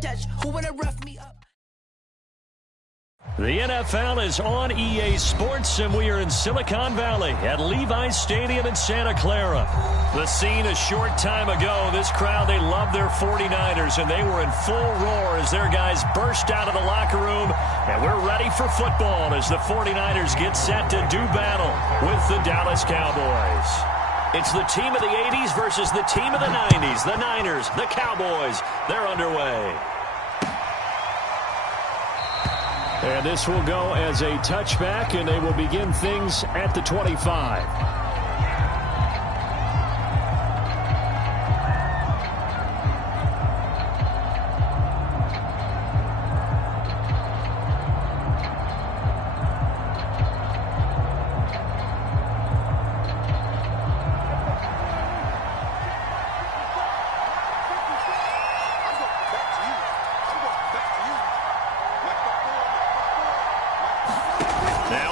Dutch. Who wanna rough me up? The NFL is on EA Sports, and we are in Silicon Valley at Levi's Stadium in Santa Clara. The scene a short time ago, this crowd, they love their 49ers, and they were in full roar as their guys burst out of the locker room, and we're ready for football as the 49ers get set to do battle with the Dallas Cowboys. It's the team of the 80s versus the team of the 90s. The Niners, the Cowboys, they're underway. And this will go as a touchback, and they will begin things at the 25.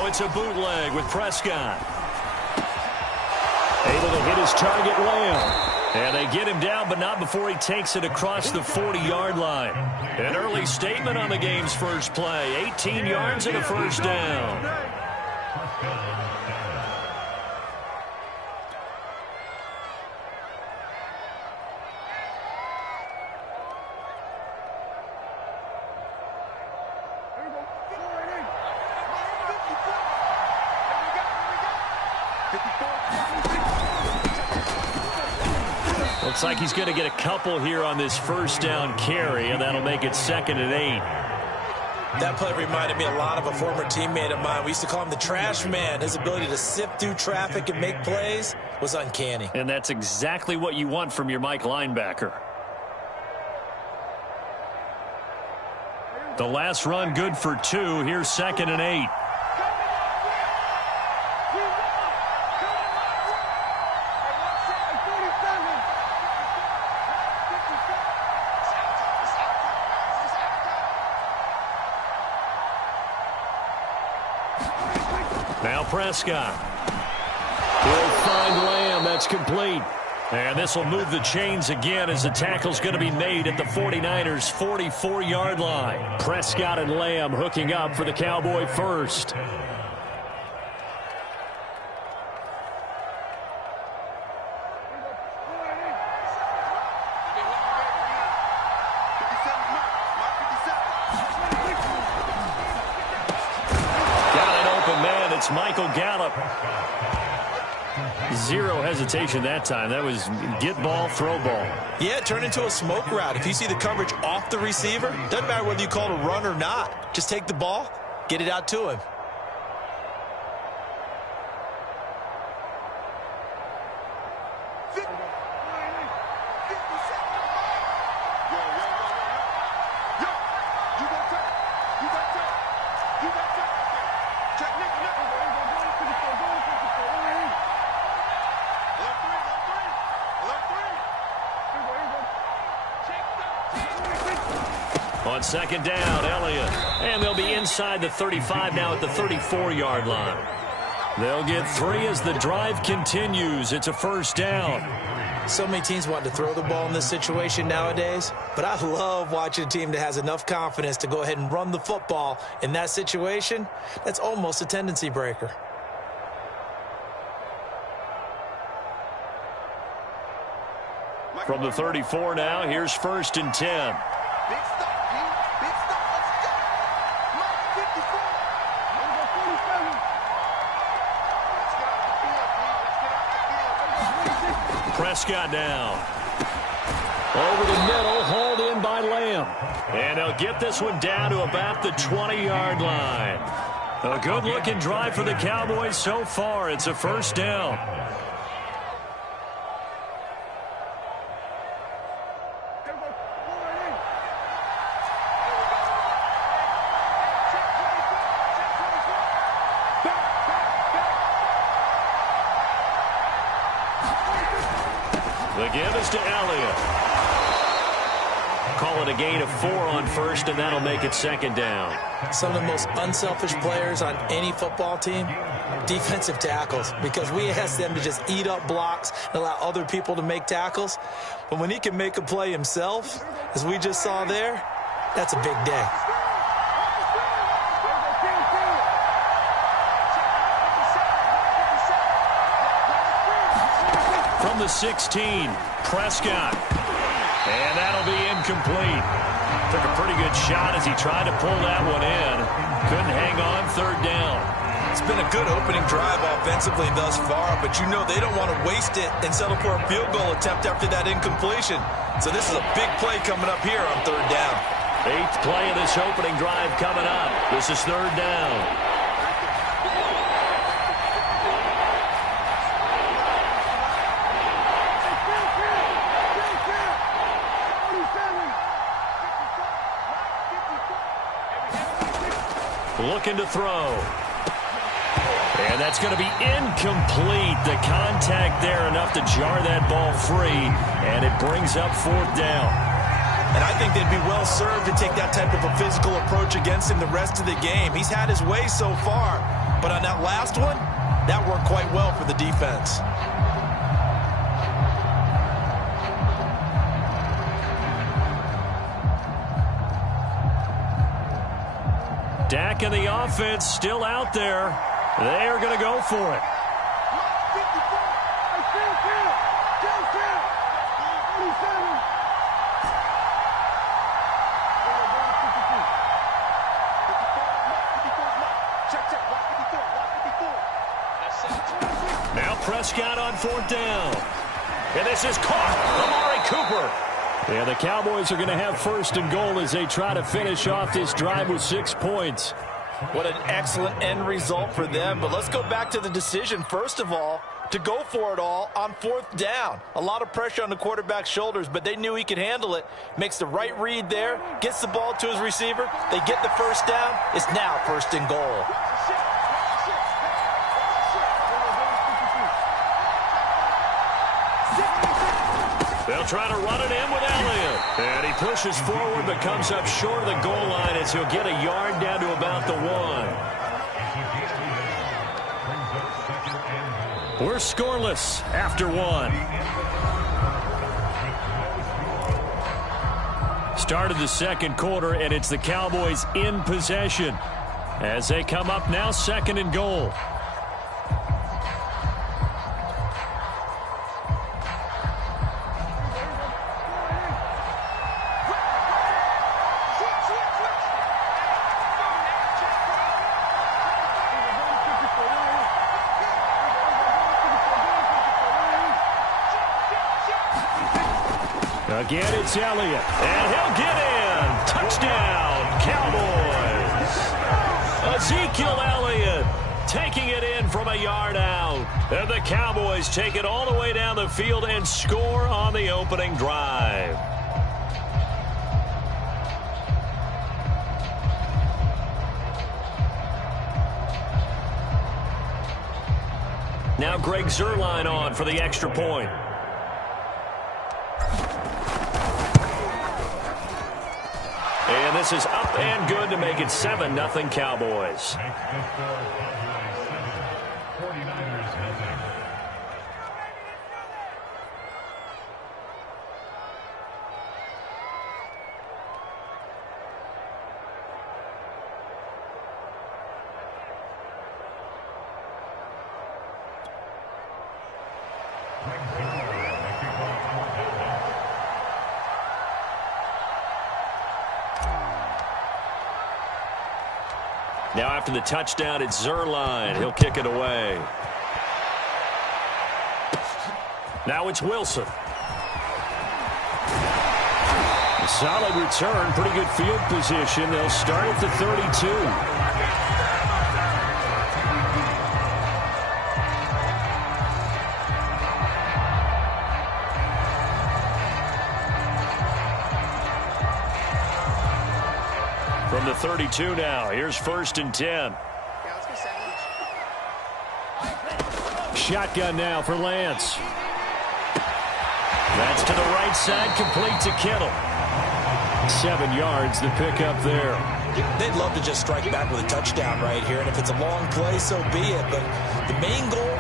It's a bootleg with Prescott. Able to hit his target, Lamb. And they get him down, but not before he takes it across the 40-yard line. An early statement on the game's first play. 18 yards and a first down. Looks like he's going to get a couple here on this first down carry, and that'll make it 2nd and 8. That play reminded me a lot of a former teammate of mine. We used to call him the trash man. His ability to sift through traffic and make plays was uncanny. And that's exactly what you want from your Mike linebacker. The last run good for 2. Here's 2nd and 8. Now Prescott. He'll find Lamb. That's complete. And this will move the chains again as the tackle's going to be made at the 49ers' 44-yard line. Prescott and Lamb hooking up for the Cowboy first. It's Michael Gallup. Zero hesitation that time. That was get ball, throw ball. Yeah, it turned into a smoke route. If you see the coverage off the receiver, doesn't matter whether you call it a run or not. Just take the ball, get it out to him. On 2nd down, Elliott. And they'll be inside the 35 now at the 34-yard line. They'll get 3 as the drive continues. It's a first down. So many teams want to throw the ball in this situation nowadays, but I love watching a team that has enough confidence to go ahead and run the football in that situation. That's almost a tendency breaker. From the 34 now, here's 1st and 10. Prescott now. Over the middle, hauled in by Lamb. And they'll get this one down to about the 20-yard line. A good-looking drive for the Cowboys so far. It's a first down. The give is to Elliott. Call it a gain of 4 on first, and that'll make it 2nd down. Some of the most unselfish players on any football team, defensive tackles, because we ask them to just eat up blocks and allow other people to make tackles. But when he can make a play himself, as we just saw there, That's a big day. From the 16, Prescott. And that'll be incomplete. Took a pretty good shot as he tried to pull that one in. Couldn't hang on, third down. It's been a good opening drive offensively thus far, but you know they don't want to waste it and settle for a field goal attempt after that incompletion. So this is a big play coming up here on third down. 8th play of this opening drive coming up. This is third down. Looking to throw. And that's going to be incomplete. The contact there enough to jar that ball free, and it brings up fourth down. And I think they'd be well served to take that type of a physical approach against him the rest of the game. He's had his way so far, but on that last one, that worked quite well for the defense. Dak and the offense still out there. They are going to go for it. Now Prescott on fourth down. And this is caught. Amari Cooper. And the Cowboys are going to have first and goal as they try to finish off this drive with 6 points. What an excellent end result for them. But let's go back to the decision, first of all, to go for it all on fourth down. A lot of pressure on the quarterback's shoulders, but they knew he could handle it. Makes the right read there, gets the ball to his receiver. They get the first down. It's now first and goal. They'll try to run it in with Elliott. And he pushes forward but comes up short of the goal line as he'll get a yard down to about the 1. We're scoreless after 1. Started the second quarter, and it's the Cowboys in possession as they come up now second and goal. Again, it's Elliott, and he'll get in. Touchdown, Cowboys. Ezekiel Elliott taking it in from a yard out. And the Cowboys take it all the way down the field and score on the opening drive. Now Greg Zuerlein on for the extra point. And this is up and good to make it 7-0 Cowboys. Now after the touchdown, it's Zuerlein. He'll kick it away. Now it's Wilson. A solid return, pretty good field position. They'll start at the 32. From the 32 now, here's first and 10. Shotgun now for Lance. That's to the right side, complete to Kittle. 7 yards, the pickup there. They'd love to just strike back with a touchdown right here, and if it's a long play, so be it. But the main goal,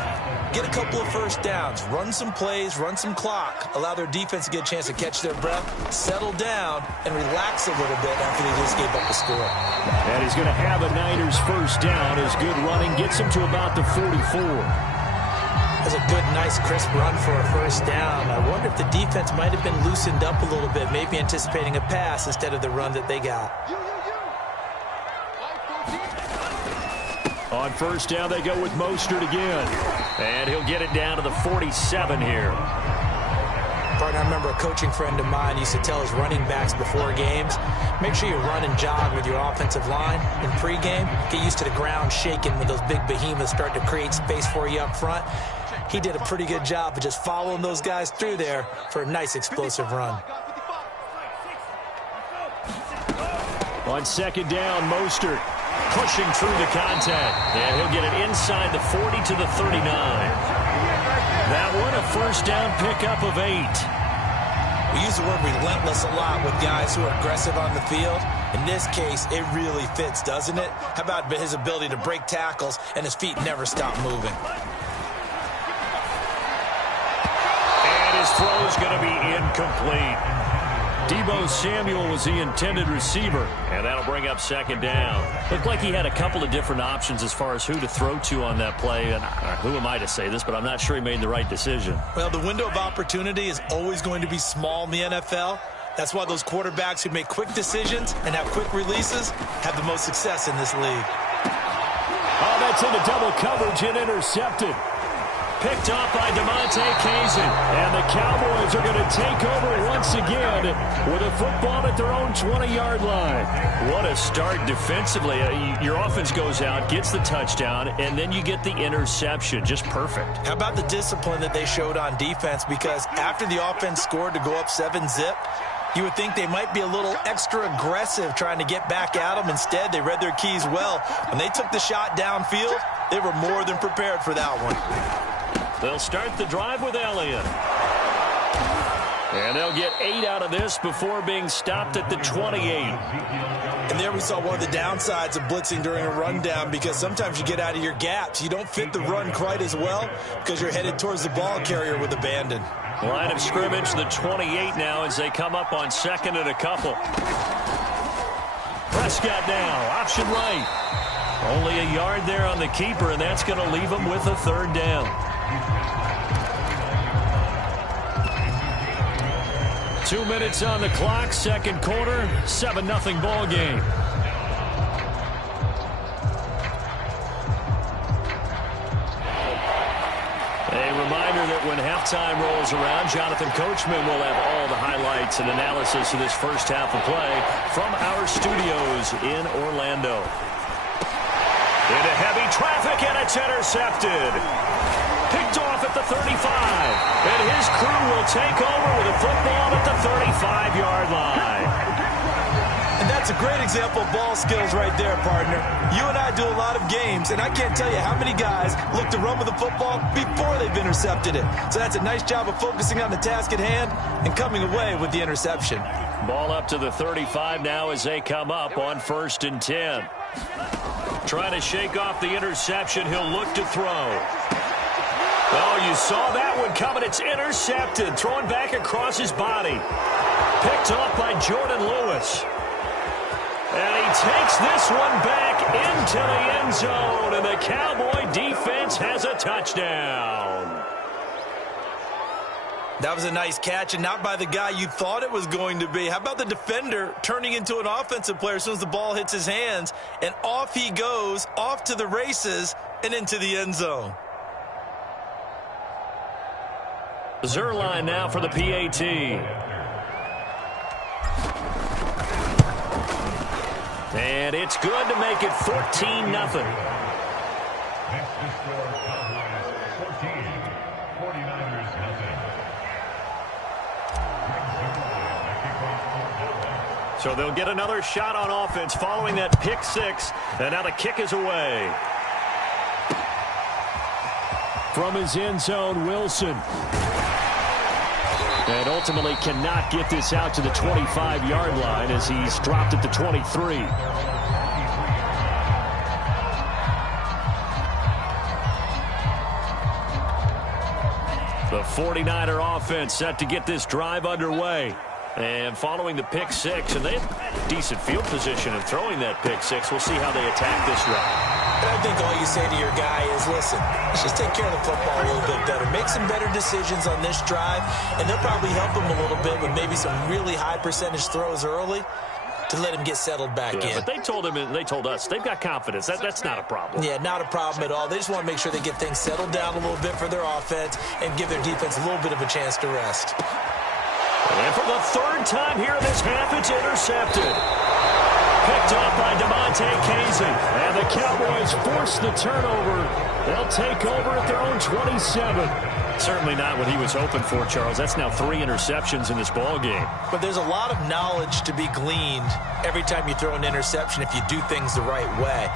get a couple of first downs, run some plays, run some clock, allow their defense to get a chance to catch their breath, settle down, and relax a little bit after they just gave up a score. And he's going to have a Niners first down. His good running gets him to about the 44. That's a good, nice, crisp run for a first down. I wonder if the defense might have been loosened up a little bit, maybe anticipating a pass instead of the run that they got. On first down, they go with Mostert again. And he'll get it down to the 47 here. Partner, I remember a coaching friend of mine used to tell his running backs before games, make sure you run and jog with your offensive line in pregame. Get used to the ground shaking when those big behemoths start to create space for you up front. He did a pretty good job of just following those guys through there for a nice explosive run. On second down, Mostert pushing through the contact. And he'll get it inside the 40 to the 39. That one a first down pickup of 8. We use the word relentless a lot with guys who are aggressive on the field. In this case, it really fits, doesn't it? How about his ability to break tackles and his feet never stop moving? And his throw is going to be incomplete. Deebo Samuel was the intended receiver, and that'll bring up second down. Looked like he had a couple of different options as far as who to throw to on that play. And who am I to say this, but I'm not sure he made the right decision. Well, the window of opportunity is always going to be small in the NFL. That's why those quarterbacks who make quick decisions and have quick releases have the most success in this league. Oh, that's into double coverage and intercepted. Picked off by DeMonte Kazin. And the Cowboys are going to take over once again with a football at their own 20-yard line. What a start defensively. Your offense goes out, gets the touchdown, and then you get the interception. Just perfect. How about the discipline that they showed on defense? Because after the offense scored to go up 7-zip, you would think they might be a little extra aggressive trying to get back at them. Instead, they read their keys well. When they took the shot downfield, they were more than prepared for that one. They'll start the drive with Elliott. And they'll get 8 out of this before being stopped at the 28. And there we saw one of the downsides of blitzing during a rundown, because sometimes you get out of your gaps. You don't fit the run quite as well because you're headed towards the ball carrier with abandon. Line of scrimmage, the 28 now as they come up on second and a couple. Prescott now, option right. Only a yard there on the keeper, and that's going to leave him with a third down. 2 minutes on the clock, second quarter, 7-0 ball game. A reminder that when halftime rolls around, Jonathan Coachman will have all the highlights and analysis of this first half of play from our studios in Orlando. Into heavy traffic, and it's intercepted. Picked off at the 35. And his crew will take over with a football at the 35-yard line. And that's a great example of ball skills right there, partner. You and I do a lot of games, and I can't tell you how many guys look to run with the football before they've intercepted it. So that's a nice job of focusing on the task at hand and coming away with the interception. Ball up to the 35 now as they come up on 1st and 10. Trying to shake off the interception. He'll look to throw. Oh, you saw that one coming. It's intercepted. Thrown back across his body. Picked off by Jordan Lewis. And he takes this one back into the end zone. And the Cowboy defense has a touchdown. That was a nice catch, and not by the guy you thought it was going to be. How about the defender turning into an offensive player as soon as the ball hits his hands, and off he goes, off to the races, and into the end zone. Zuerlein now for the PAT. And it's good to make it 14-0. So they'll get another shot on offense following that pick six. And now the kick is away. From his end zone, Wilson. And ultimately cannot get this out to the 25-yard line as he's dropped at the 23. The 49er offense set to get this drive underway. And following the pick six, and they have decent field position of throwing that pick six. We'll see how they attack this drive. And I think all you say to your guy is, listen, let's just take care of the football a little bit better. Make some better decisions on this drive, and they'll probably help him a little bit with maybe some really high percentage throws early to let him get settled back in. But they told him, and they told us, they've got confidence. That's not a problem. Yeah, not a problem at all. They just want to make sure they get things settled down a little bit for their offense and give their defense a little bit of a chance to rest. And for the third time here this half, it's intercepted. Picked off by DeMonte Casey. And the Cowboys force the turnover. They'll take over at their own 27. Certainly not what he was hoping for, Charles. That's now 3 interceptions in this ball game. But there's a lot of knowledge to be gleaned every time you throw an interception if you do things the right way.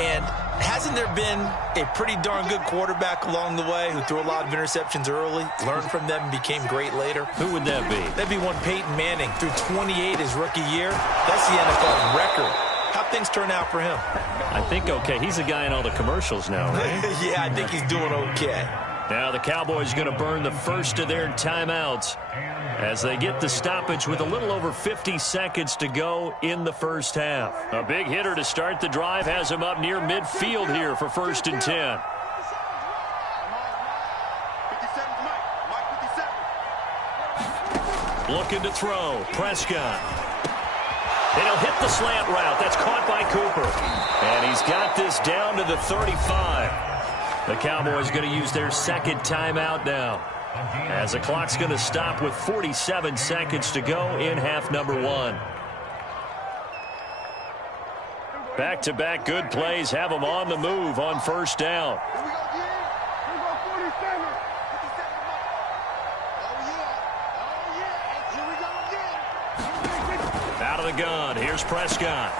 And hasn't there been a pretty darn good quarterback along the way who threw a lot of interceptions early, learned from them, and became great later? Who would that be? That'd be one Peyton Manning. Threw 28 his rookie year. That's the NFL record. How'd things turn out for him? I think okay. He's the guy in all the commercials now, right? Yeah, I think he's doing okay. Now the Cowboys are going to burn the first of their timeouts as they get the stoppage with a little over 50 seconds to go in the first half. A big hitter to start the drive has him up near midfield here for 1st and 10. Looking to throw. Prescott. And he'll hit the slant route. That's caught by Cooper. And he's got this down to the 35. The Cowboys going to use their second timeout now, as the clock's going to stop with 47 seconds to go in half number 1. Back-to-back good plays have them on the move on 1st down. Out of the gun, here's Prescott.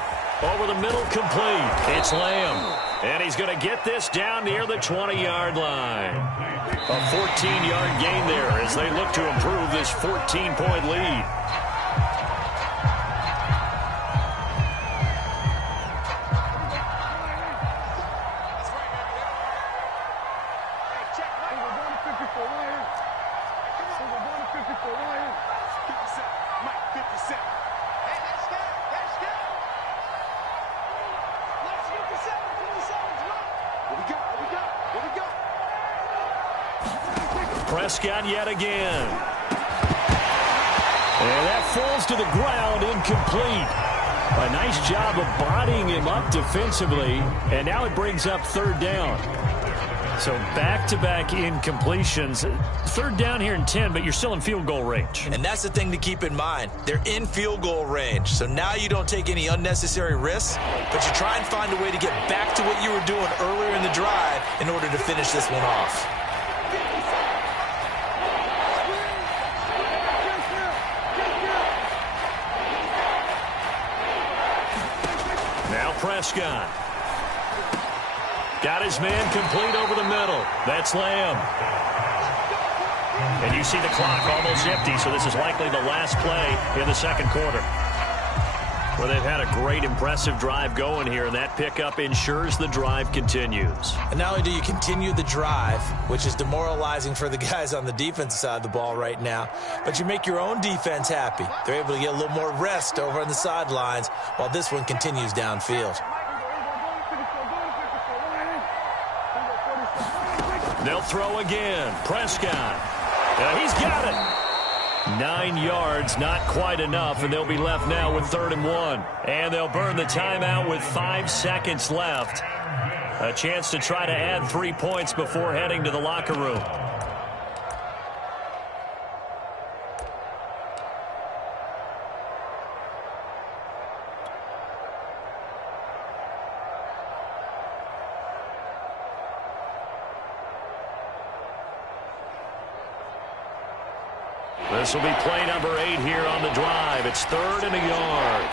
Over the middle, complete. It's Lamb. And he's going to get this down near the 20-yard line. A 14-yard gain there as they look to improve this 14-point lead. Prescott yet again. And that falls to the ground, incomplete. A nice job of bodying him up defensively, and now it brings up 3rd down. So back-to-back incompletions. 3rd down here in 10, but you're still in field goal range. And that's the thing to keep in mind. They're in field goal range. So now you don't take any unnecessary risks, but you try and find a way to get back to what you were doing earlier in the drive in order to finish this one off. Prescott. Got his man complete over the middle. That's Lamb. And you see the clock almost empty, so this is likely the last play in the 2nd quarter. Well, they've had a great, impressive drive going here, and that pickup ensures the drive continues. And not only do you continue the drive, which is demoralizing for the guys on the defensive side of the ball right now, but you make your own defense happy. They're able to get a little more rest over on the sidelines while this one continues downfield. They'll throw again. Prescott. He's got it. 9 yards, not quite enough, and they'll be left now with 3rd and 1. And they'll burn the timeout with 5 seconds left. A chance to try to add 3 points before heading to the locker room. This will be play number 8 here on the drive. It's 3rd and a yard.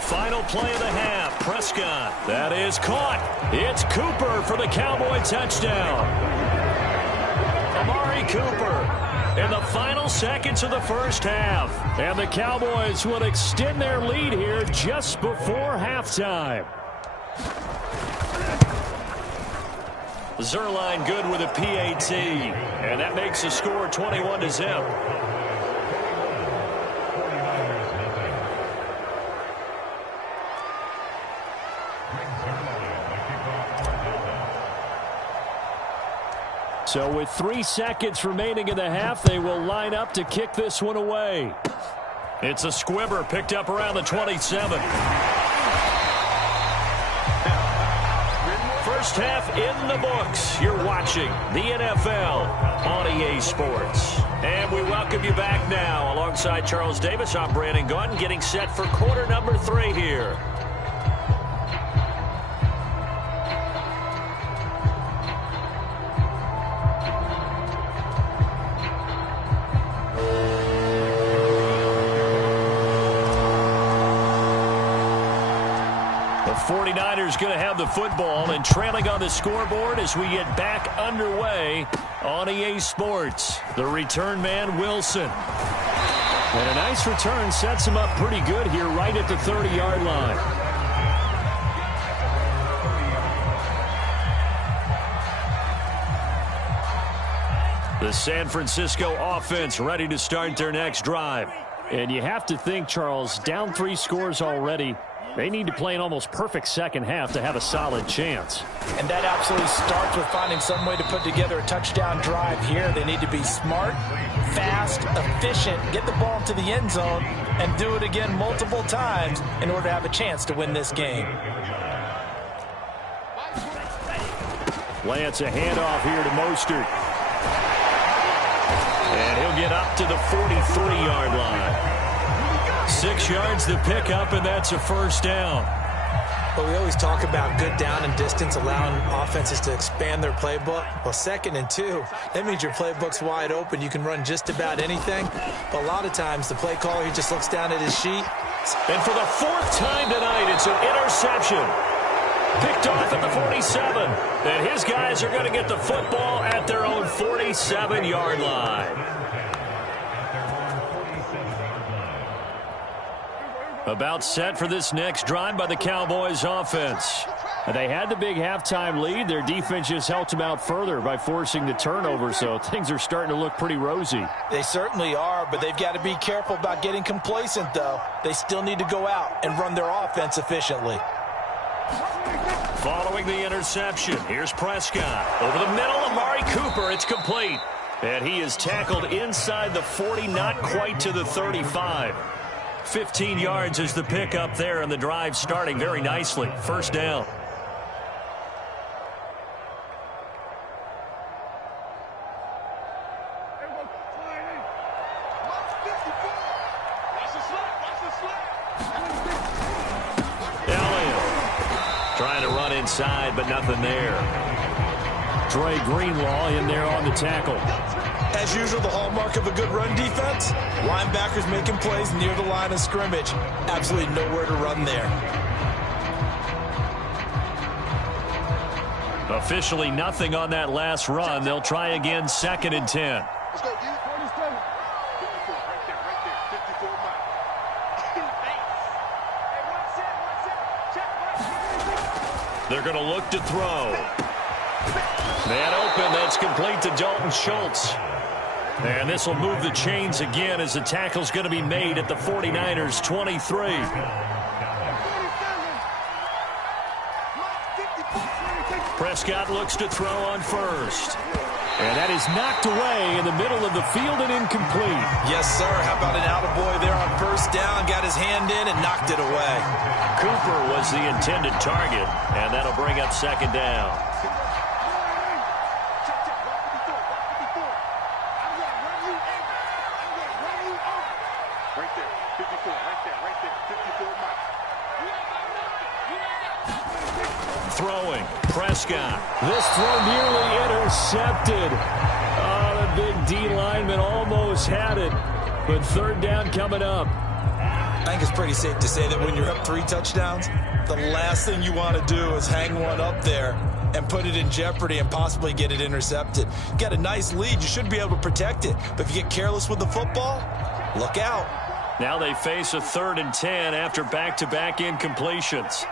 Final play of the half. Prescott. That is caught. It's Cooper for the Cowboy touchdown. Amari Cooper in the final seconds of the first half. And the Cowboys will extend their lead here just before halftime. Zuerlein good with a PAT. And that makes the score 21-0. So with 3 seconds remaining in the half, they will line up to kick this one away. It's a squibber picked up around the 27. First half in the books. You're watching the NFL on EA Sports. And we welcome you back now. Alongside Charles Davis, I'm Brandon Gaudin, getting set for quarter number 3 here. The 49ers going to have the football and trailing on the scoreboard as we get back underway on EA Sports. The return man, Wilson. And a nice return sets him up pretty good here right at the 30-yard line. The San Francisco offense ready to start their next drive. And you have to think, Charles, down 3 scores already. They need to play an almost perfect second half to have a solid chance. And that absolutely starts with finding some way to put together a touchdown drive here. They need to be smart, fast, efficient, get the ball into the end zone, and do it again multiple times in order to have a chance to win this game. Lance, a handoff here to Mostert. And he'll get up to the 43-yard line. 6 yards to pick up, and that's a first down. But we always talk about good down and distance, allowing offenses to expand their playbook. Well, 2nd and 2, that means your playbook's wide open. You can run just about anything. But a lot of times, the play caller, he just looks down at his sheet. And for the 4th time tonight, it's an interception. Picked off at the 47. And his guys are going to get the football at their own 47-yard line. About set for this next drive by the Cowboys offense. They had the big halftime lead. Their defense just helped them out further by forcing the turnover, so things are starting to look pretty rosy. They certainly are, but they've got to be careful about getting complacent, though. They still need to go out and run their offense efficiently. Following the interception, here's Prescott. Over the middle, Amari Cooper, it's complete. And he is tackled inside the 40, not quite to the 35. 15 yards is the pickup there, and the drive starting very nicely. First down. Elliott trying to run inside, but nothing there. Dre Greenlaw in there on the tackle. As usual, the hallmark of a good run defense, linebackers making plays near the line of scrimmage. Absolutely nowhere to run there. Officially nothing on that last run. They'll try again, 2nd and 10. Let's go, D. They're going to look to throw. Man open, that's complete to Dalton Schultz. And this will move the chains again as the tackle's going to be made at the 49ers' 23. Prescott looks to throw on first. And that is knocked away in the middle of the field and incomplete. Yes, sir. How about an attaboy there on first down? Got his hand in and knocked it away. Cooper was the intended target, and that'll bring up 2nd down. Throwing, Prescott. This throw nearly intercepted. Oh, the big D lineman almost had it. But 3rd down coming up. I think it's pretty safe to say that when you're up 3 touchdowns, the last thing you want to do is hang one up there and put it in jeopardy and possibly get it intercepted. You got a nice lead. You should be able to protect it. But if you get careless with the football, look out. Now they face a 3rd and 10 after back-to-back incompletions.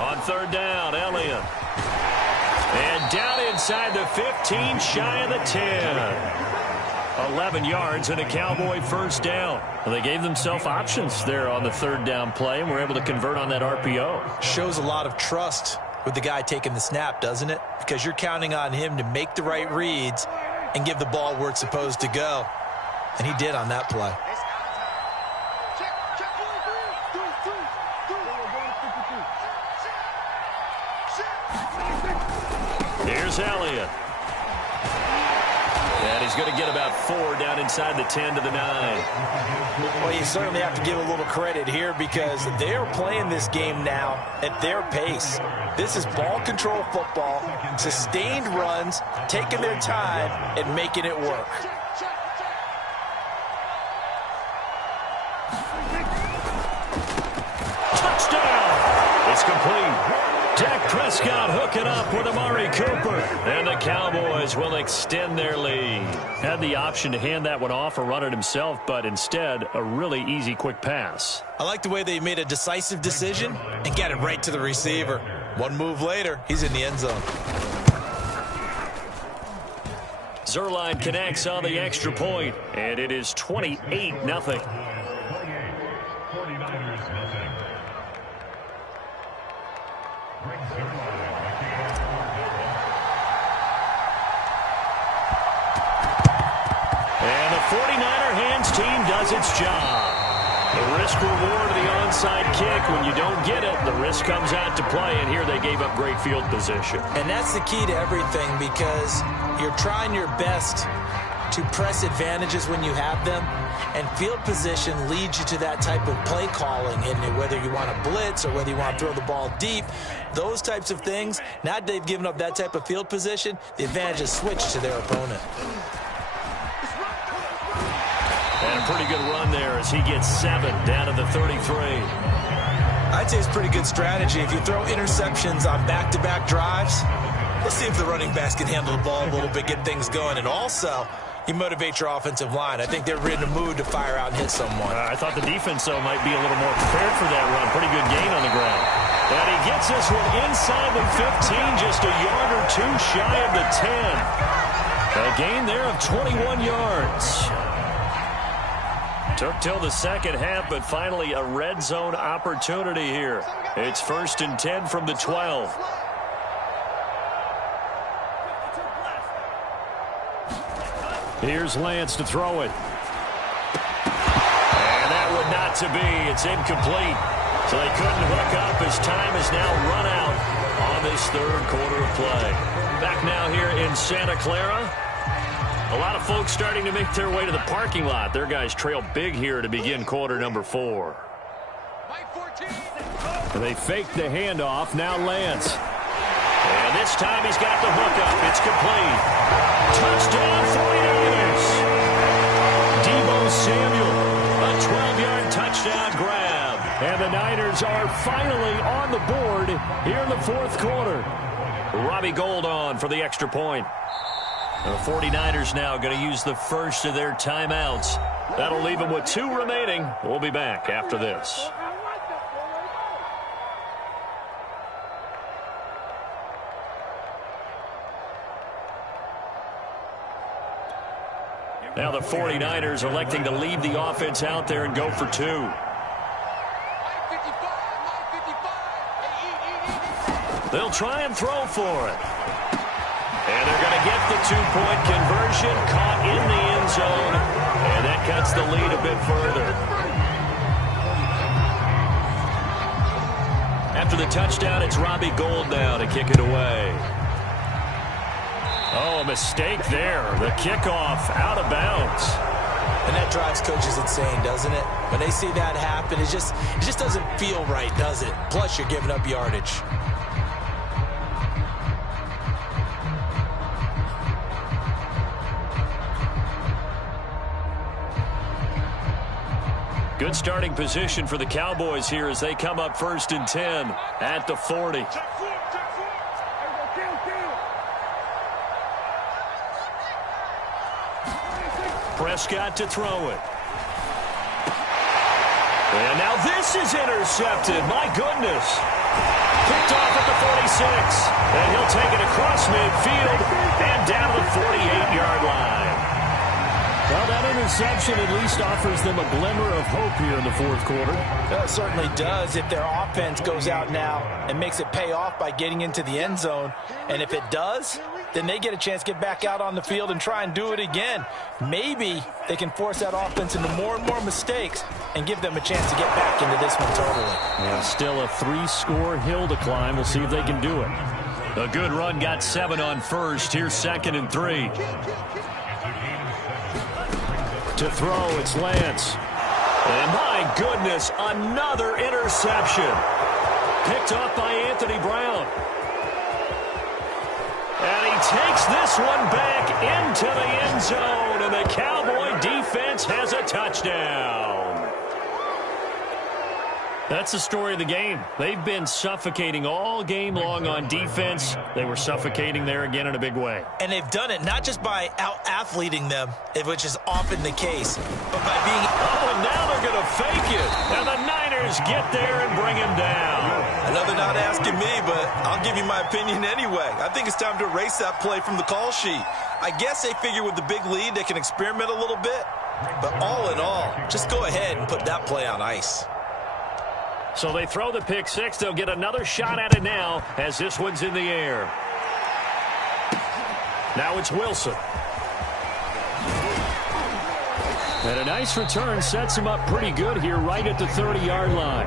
On 3rd down, Elliott. And down inside the 15, shy of the 10. 11 yards and a Cowboy first down. Well, they gave themselves options there on the 3rd down play and were able to convert on that RPO. Shows a lot of trust with the guy taking the snap, doesn't it? Because you're counting on him to make the right reads and give the ball where it's supposed to go. And he did on that play. Here's Elliott. And he's going to get about 4 down inside the 10 to the 9. Well, you certainly have to give a little credit here because they're playing this game now at their pace. This is ball control football, sustained runs, taking their time and making it work. Touchdown! It's complete. Dak Prescott hooking up with Amari Cooper. And the Cowboys will extend their lead. Had the option to hand that one off or run it himself, but instead, a really easy, quick pass. I like the way they made a decisive decision and got it right to the receiver. One move later, he's in the end zone. Zuerlein connects on the extra point, and it is 28-0. And the 49er hands team does its job. The risk reward of the onside kick, when you don't get it, the risk comes out to play, and here they gave up great field position. And that's the key to everything because you're trying your best to press advantages when you have them, and field position leads you to that type of play calling, and whether you want to blitz or whether you want to throw the ball deep, those types of things. Now that they've given up that type of field position, the advantage is switched to their opponent. And a pretty good run there as he gets 7 down to the 33. I'd say it's pretty good strategy. If you throw interceptions on back-to-back drives, let's see if the running backs can handle the ball a little bit, get things going, and also you motivate your offensive line. I think they're in the mood to fire out and hit someone. I thought the defense, though, might be a little more prepared for that run. Pretty good gain on the ground. And he gets this one inside the 15, just a yard or two shy of the 10. A gain there of 21 yards. Took till the second half, but finally a red zone opportunity here. It's 1st and 10 from the 12. Here's Lance to throw it. And that would not to be. It's incomplete. So they couldn't hook up as time is now run out on this 3rd quarter of play. Back now here in Santa Clara. A lot of folks starting to make their way to the parking lot. Their guys trail big here to begin quarter number 4. They fake the handoff. Now Lance. And this time he's got the hookup. It's complete. Touchdown 49ers. Deebo Samuel. A 12-yard touchdown grab. And the Niners are finally on the board here in the 4th quarter. Robbie Gould on for the extra point. The 49ers now going to use the first of their timeouts. That'll leave them with 2 remaining. We'll be back after this. Now the 49ers electing to leave the offense out there and go for 2. They'll try and throw for it. And they're going to get the 2-point conversion, caught in the end zone, and that cuts the lead a bit further. After the touchdown, it's Robbie Gould now to kick it away. Oh, a mistake there. The kickoff out of bounds. And that drives coaches insane, doesn't it? When they see that happen, it just doesn't feel right, does it? Plus, you're giving up yardage. Good starting position for the Cowboys here as they come up 1st and 10 at the 40. Prescott to throw it. And now this is intercepted. My goodness. Picked off at the 46. And he'll take it across midfield and down to the 48-yard line. Well, that interception at least offers them a glimmer of hope here in the fourth quarter. It certainly does if their offense goes out now and makes it pay off by getting into the end zone. And if it does, then they get a chance to get back out on the field and try and do it again. Maybe they can force that offense into more and more mistakes and give them a chance to get back into this one totally. Yeah, still a 3-score hill to climb. We'll see if they can do it. A good run got 7 on first. Here's 2nd and 3. To throw, it's Lance. And my goodness, another interception. Picked up by Anthony Brown. And he takes this one back into the end zone. And the Cowboy defense has a touchdown. That's the story of the game. They've been suffocating all game long on defense. They were suffocating there again in a big way. And they've done it not just by out-athleting them, which is often the case, but by being... Oh, and now they're going to fake it. And the Niners get there and bring him down. Another not asking me, but I'll give you my opinion anyway. I think it's time to erase that play from the call sheet. I guess they figure with the big lead they can experiment a little bit. But all in all, just go ahead and put that play on ice. So they throw the pick six. They'll get another shot at it now as this one's in the air. Now it's Wilson. And a nice return sets him up pretty good here right at the 30-yard line.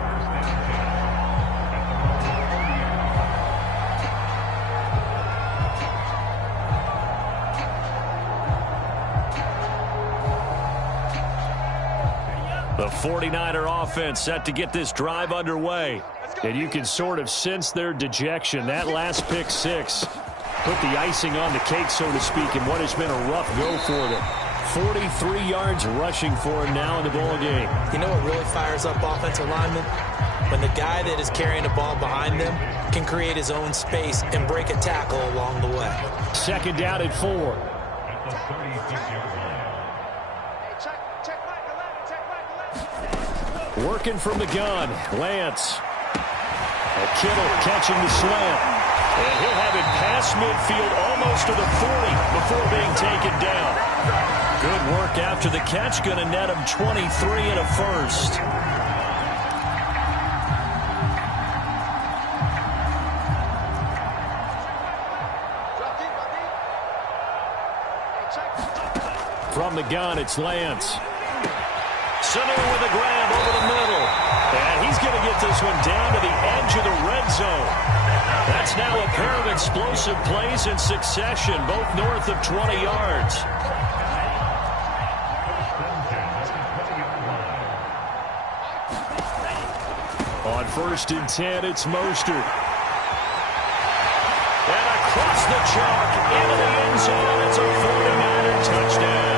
The 49er offense set to get this drive underway. And you can sort of sense their dejection. That last pick six put the icing on the cake, so to speak, in what has been a rough go for them. 43 yards rushing for him now in the ball game. You know what really fires up offensive linemen? When the guy that is carrying the ball behind them can create his own space and break a tackle along the way. 2nd down at 4. Working from the gun, Lance. And Kittle catching the slant. And he'll have it past midfield almost to the 40 before being taken down. Good work after the catch. Going to net him 23 and a first. From the gun, it's Lance. Sanu with a grab over the middle. And he's going to get this one down to the edge of the red zone. That's now a pair of explosive plays in succession, both north of 20 yards. On 1st and 10, it's Mostert. And across the chalk into the end zone. It's a 49er touchdown.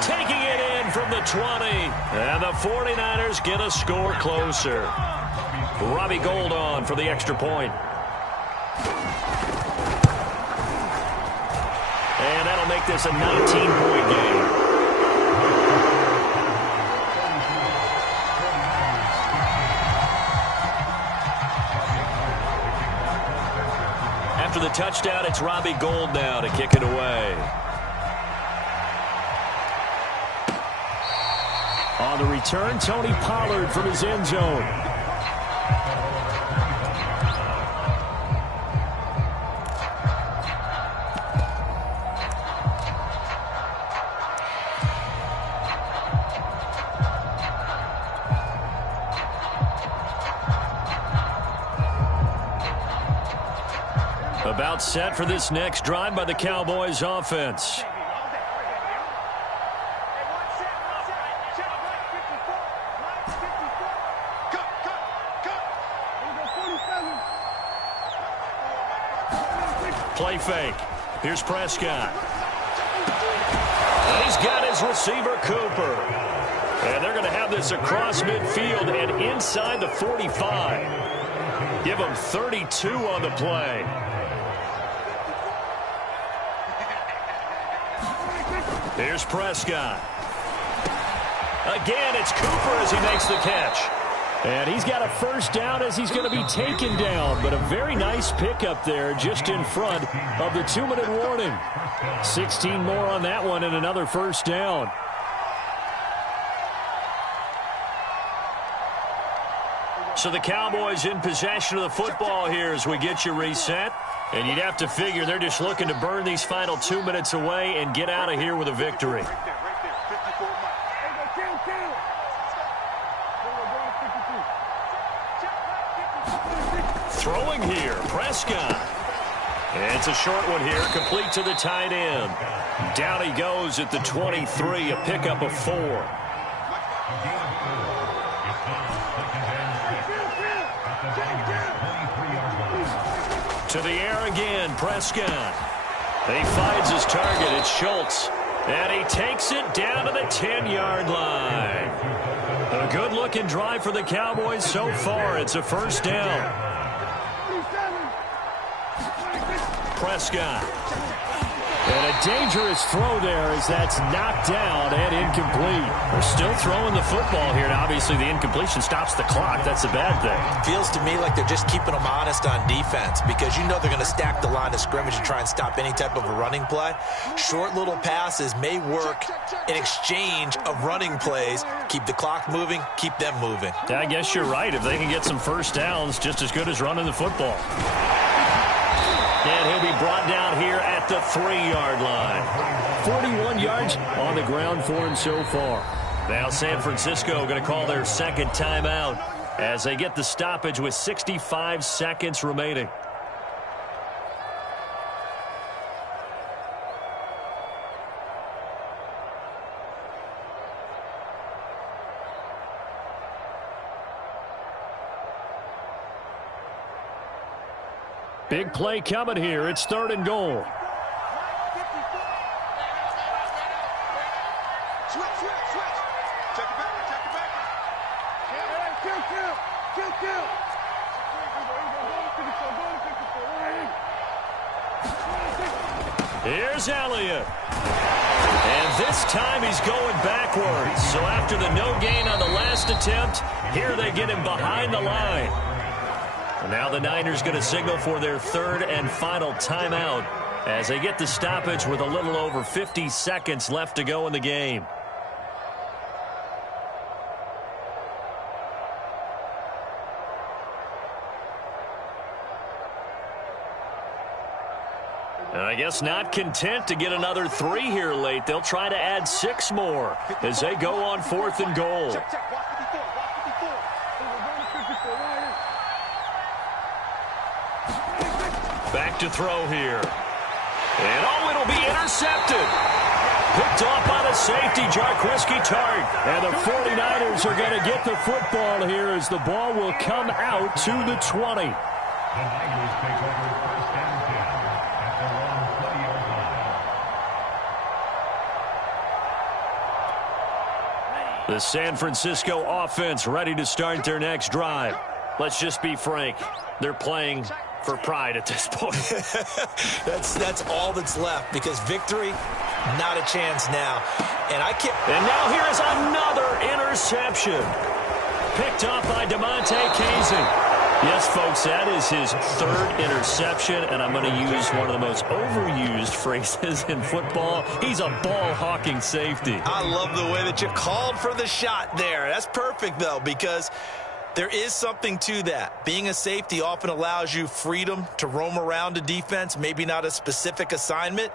Taking it in from the 20. And the 49ers get a score closer. Robbie Gould on for the extra point. And that'll make this a 19-point game. After the touchdown, it's Robbie Gould now to kick it away. On the return, Tony Pollard from his end zone. About set for this next drive by the Cowboys offense. Play fake. Here's Prescott. And he's got his receiver, Cooper. And they're going to have this across midfield and inside the 45. Give him 32 on the play. Here's Prescott. Again, it's Cooper as he makes the catch. And he's got a first down as he's going to be taken down. But a very nice pickup there just in front of the 2-minute warning. 16 more on that one and another first down. So the Cowboys in possession of the football here as we get you reset. And you'd have to figure they're just looking to burn these final 2 minutes away and get out of here with a victory. Throwing here, Prescott. And it's a short one here, complete to the tight end. Down he goes at the 23, a pickup of 4. To the air again, Prescott. He finds his target, it's Schultz. And he takes it down to the 10-yard line. A good-looking drive for the Cowboys so far. It's a first down. Prescott. And a dangerous throw there as that's knocked down and incomplete. They're still throwing the football here, and obviously the incompletion stops the clock. That's a bad thing. Feels to me like they're just keeping them honest on defense because you know they're going to stack the line of scrimmage and try and stop any type of a running play. Short little passes may work in exchange of running plays. Keep the clock moving, keep them moving. I guess you're right. If they can get some first downs, just as good as running the football. And he'll be brought down here at the 3-yard line. 41 yards on the ground for him so far. Now San Francisco going to call their second timeout as they get the stoppage with 65 seconds remaining. Big play coming here. It's 3rd and goal. Here's Elliott. And this time he's going backwards. So after the no gain on the last attempt, here they get him behind the line. And now the Niners going to signal for their 3rd and final timeout as they get the stoppage with a little over 50 seconds left to go in the game. And I guess not content to get another 3 here late. They'll try to add 6 more as they go on 4th and goal. Back to throw here. And oh, it'll be intercepted. Picked off by the safety, Jarquiski Tartt. And the 49ers are going to get the football here as the ball will come out to the 20. The San Francisco offense ready to start their next drive. Let's just be frank. They're playing for pride at this point. that's all that's left because victory, not a chance now. And now here is another interception. Picked off by DeMonte Kazee. Yes, folks, that is his 3rd interception, and I'm going to use one of the most overused phrases in football. He's a ball-hawking safety. I love the way that you called for the shot there. That's perfect, though, because there is something to that. Being a safety often allows you freedom to roam around a defense, maybe not a specific assignment.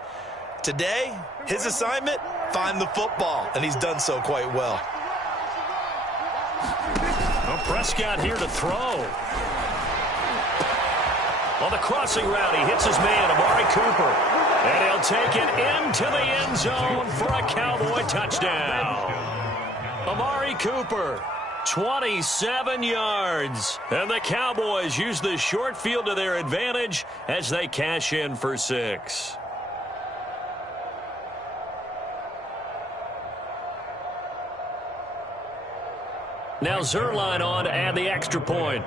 Today, his assignment, find the football, and he's done so quite well. Well, Prescott here to throw. On the crossing route, he hits his man, Amari Cooper. And he'll take it into the end zone for a Cowboy touchdown. Amari Cooper, 27 yards. And the Cowboys use the short field to their advantage as they cash in for 6. Now Zuerlein on to add the extra point.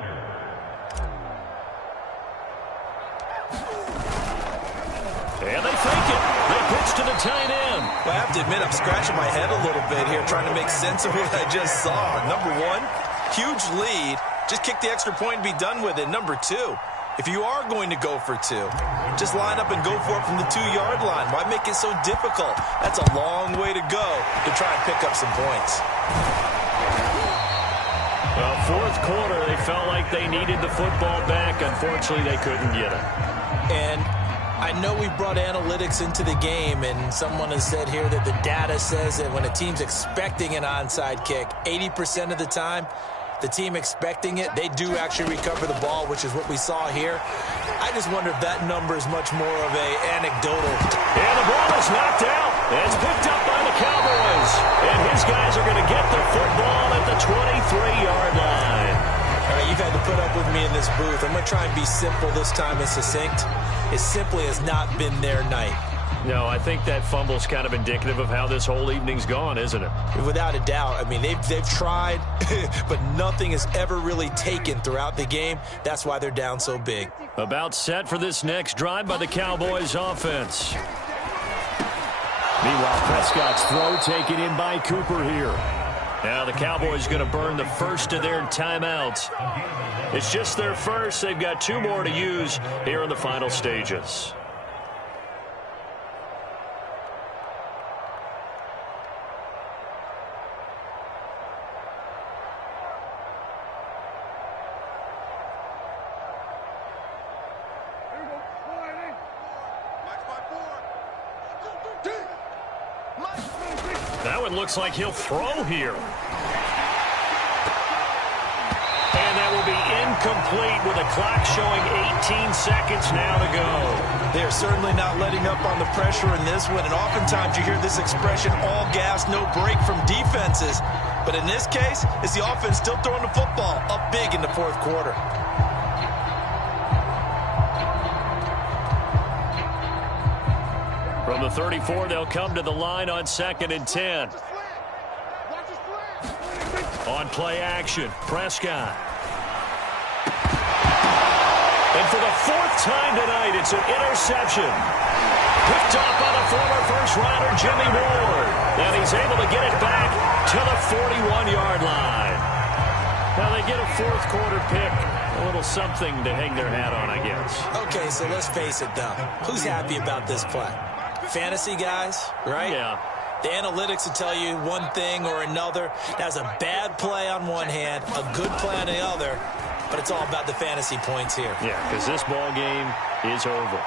And they fake it. They pitch to the tight end. Well, I have to admit, I'm scratching my head a little bit here trying to make sense of what I just saw. Number one, huge lead. Just kick the extra point and be done with it. Number two, if you are going to go for two, just line up and go for it from the 2-yard line. Why make it so difficult? That's a long way to go to try and pick up some points. Well, fourth quarter, they felt like they needed the football back. Unfortunately, they couldn't get it. And I know we brought analytics into the game, and someone has said here that the data says that when a team's expecting an onside kick, 80% of the time, the team expecting it, they do actually recover the ball, which is what we saw here. I just wonder if that number is much more of a anecdotal. And the ball is knocked out. It's picked up by the Cowboys. And his guys are going to get the football at the 23-yard line. All right, you've had to put up with me in this booth. I'm going to try and be simple this time and succinct. It simply has not been their night. No, I think that fumble's kind of indicative of how this whole evening's gone, isn't it? Without a doubt. I mean, they've tried, but nothing has ever really taken throughout the game. That's why they're down so big. About set for this next drive by the Cowboys offense. Meanwhile, Prescott's throw taken in by Cooper here. Now the Cowboys going to burn the first of their timeouts. It's just their first. They've got 2 more to use here in the final stages. That one looks like he'll throw here. And that will be incomplete with a clock showing 18 seconds now to go. They're certainly not letting up on the pressure in this one, and oftentimes you hear this expression, all gas, no break from defenses. But in this case, it's the offense still throwing the football up big in the fourth quarter. From the 34, they'll come to the line on 2nd and 10. On play action, Prescott. And for the 4th time tonight, it's an interception. Picked up by the former first-rounder Jimmy Ward. And he's able to get it back to the 41-yard line. Now they get a fourth quarter pick. A little something to hang their hat on, I guess. Okay, so let's face it, though. Who's happy about this play? Fantasy guys, right? Yeah. The analytics will tell you one thing or another. That's a bad play on one hand, a good play on the other, but it's all about the fantasy points here. Yeah, because this ball game is over.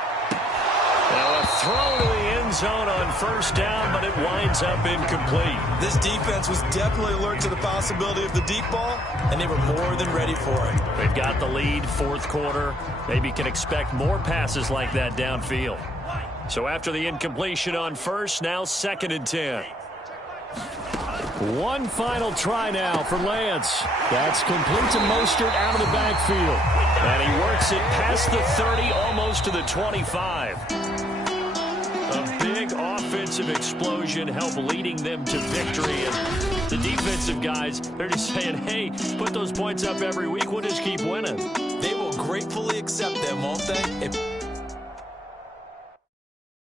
Now a throw to the end zone on first down, but it winds up incomplete. This defense was definitely alert to the possibility of the deep ball, and they were more than ready for it. They've got the lead, fourth quarter. Maybe can expect more passes like that downfield. So after the incompletion on first, now 2nd and 10. One final try now for Lance. That's complete to Mostert out of the backfield. And he works it past the 30, almost to the 25. A big offensive explosion helped leading them to victory. And the defensive guys, they're just saying, hey, put those points up every week. We'll just keep winning. They will gratefully accept them, won't they?